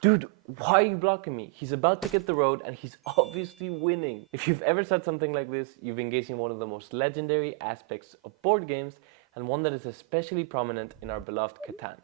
Dude, why are you blocking me? He's about to get the road and he's obviously winning. If you've ever said something like this, you've engaged in one of the most legendary aspects of board games and one that is especially prominent in our beloved Catan,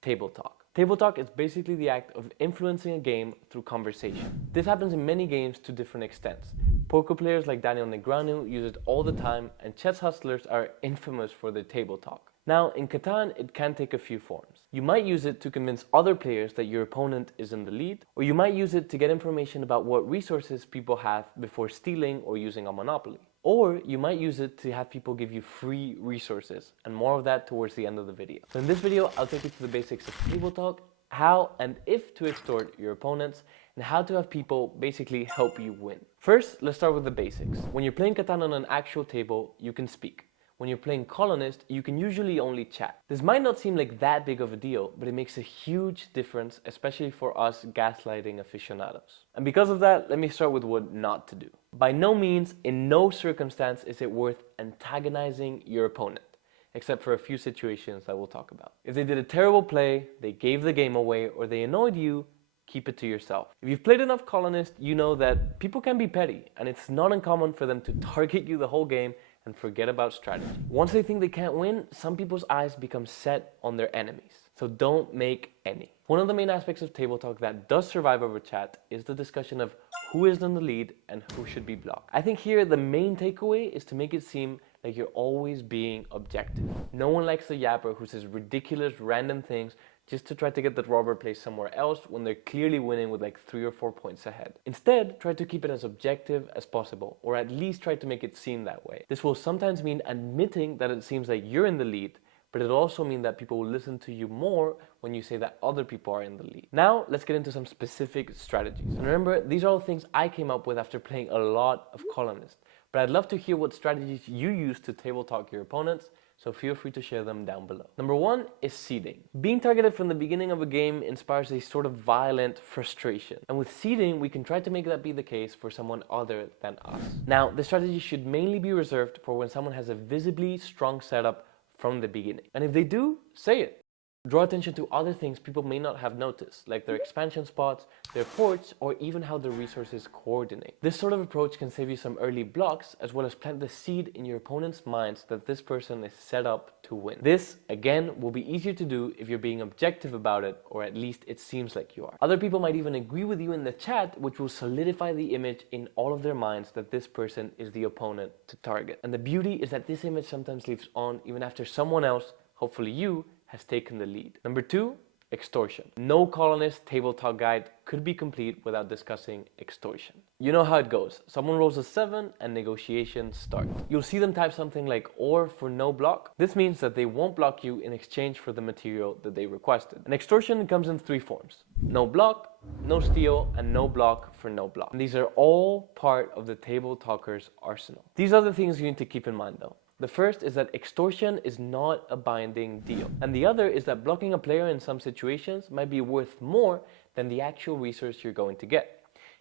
table talk. Table talk is basically the act of influencing a game through conversation. This happens in many games to different extents. Poker players like Daniel Negreanu use it all the time, and chess hustlers are infamous for their table talk. Now, in Catan, it can take a few forms. You might use it to convince other players that your opponent is in the lead, or you might use it to get information about what resources people have before stealing or using a monopoly. Or you might use it to have people give you free resources, and more of that towards the end of the video. So in this video, I'll take you through the basics of table talk, how and if to extort your opponents, and how to have people basically help you win. First, let's start with the basics. When you're playing Catan on an actual table, you can speak. When you're playing Colonist, you can usually only chat. This might not seem like that big of a deal, but it makes a huge difference, especially for us gaslighting aficionados. And because of that, let me start with what not to do. By no means, in no circumstance is it worth antagonizing your opponent, except for a few situations that we'll talk about. If they did a terrible play, they gave the game away, or they annoyed you, keep it to yourself. If you've played enough Colonist, you know that people can be petty, and it's not uncommon for them to target you the whole game and forget about strategy. Once they think they can't win, some people's eyes become set on their enemies. So don't make any. One of the main aspects of table talk that does survive over chat is the discussion of who is in the lead and who should be blocked. I think here the main takeaway is to make it seem like you're always being objective. No one likes the yapper who says ridiculous random things just to try to get that robber placed somewhere else when they're clearly winning with like 3 or 4 points ahead. Instead, try to keep it as objective as possible, or at least try to make it seem that way. This will sometimes mean admitting that it seems like you're in the lead, but it'll also mean that people will listen to you more when you say that other people are in the lead. Now, let's get into some specific strategies. And remember, these are all things I came up with after playing a lot of Colonist, but I'd love to hear what strategies you use to table talk your opponents, so feel free to share them down below. Number 1 is seeding. Being targeted from the beginning of a game inspires a sort of violent frustration. And with seeding, we can try to make that be the case for someone other than us. Now, the strategy should mainly be reserved for when someone has a visibly strong setup from the beginning. And if they do, say it. Draw attention to other things people may not have noticed, like their expansion spots, their ports, or even how the resources coordinate. This sort of approach can save you some early blocks, as well as plant the seed in your opponent's minds that this person is set up to win. This, again, will be easier to do if you're being objective about it, or at least it seems like you are. Other people might even agree with you in the chat, which will solidify the image in all of their minds that this person is the opponent to target. And the beauty is that this image sometimes lives on even after someone else, hopefully you, has taken the lead. Number 2, extortion. No Colonist table talk guide could be complete without discussing extortion. You know how it goes. Someone rolls a 7 and negotiations start. You'll see them type something like "or" for no block. This means that they won't block you in exchange for the material that they requested. And extortion comes in 3 forms: no block, no steal, and no block for no block. And these are all part of the table talker's arsenal. These are the things you need to keep in mind though. The first is that extortion is not a binding deal. And the other is that blocking a player in some situations might be worth more than the actual resource you're going to get.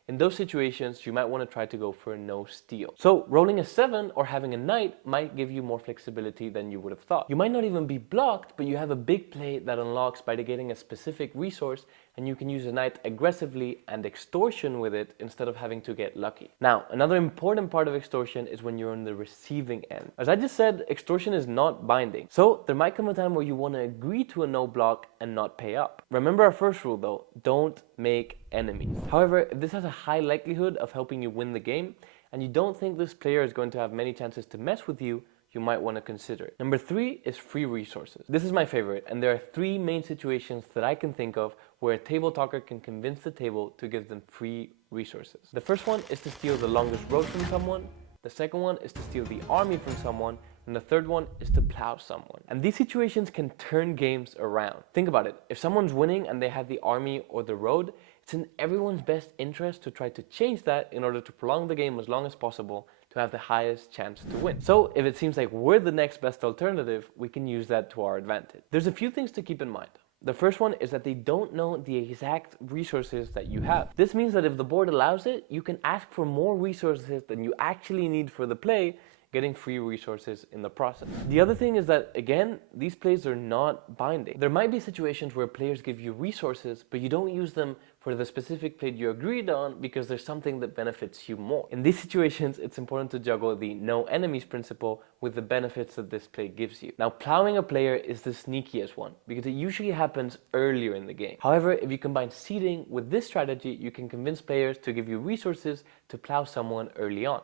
In those situations, you might want to try to go for a no steal. So rolling a 7 or having a knight might give you more flexibility than you would have thought. You might not even be blocked, but you have a big play that unlocks by getting a specific resource, and you can use a knight aggressively and extortion with it instead of having to get lucky. Now, another important part of extortion is when you're on the receiving end. As I just said, extortion is not binding. So there might come a time where you want to agree to a no block and not pay up. Remember our first rule though, don't make enemies. However, if this has a high likelihood of helping you win the game, and you don't think this player is going to have many chances to mess with you, you might want to consider it. Number 3 is free resources. This is my favorite, and there are 3 main situations that I can think of where a table talker can convince the table to give them free resources. The first one is to steal the longest road from someone, the second one is to steal the army from someone, and the third one is to plow someone. And these situations can turn games around. Think about it. If someone's winning and they have the army or the road, it's in everyone's best interest to try to change that in order to prolong the game as long as possible to have the highest chance to win. So if it seems like we're the next best alternative, we can use that to our advantage. There's a few things to keep in mind. The first one is that they don't know the exact resources that you have. This means that if the board allows it, you can ask for more resources than you actually need for the play getting free resources in the process. The other thing is that, again, these plays are not binding. There might be situations where players give you resources, but you don't use them for the specific play you agreed on because there's something that benefits you more. In these situations, it's important to juggle the no enemies principle with the benefits that this play gives you. Now, plowing a player is the sneakiest one because it usually happens earlier in the game. However, if you combine seeding with this strategy, you can convince players to give you resources to plow someone early on.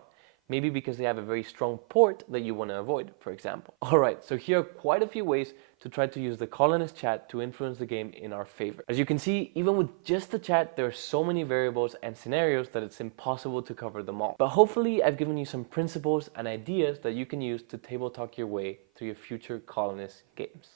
Maybe because they have a very strong port that you want to avoid, for example. Alright, so here are quite a few ways to try to use the Colonist chat to influence the game in our favor. As you can see, even with just the chat, there are so many variables and scenarios that it's impossible to cover them all. But hopefully I've given you some principles and ideas that you can use to table talk your way through your future Colonist games.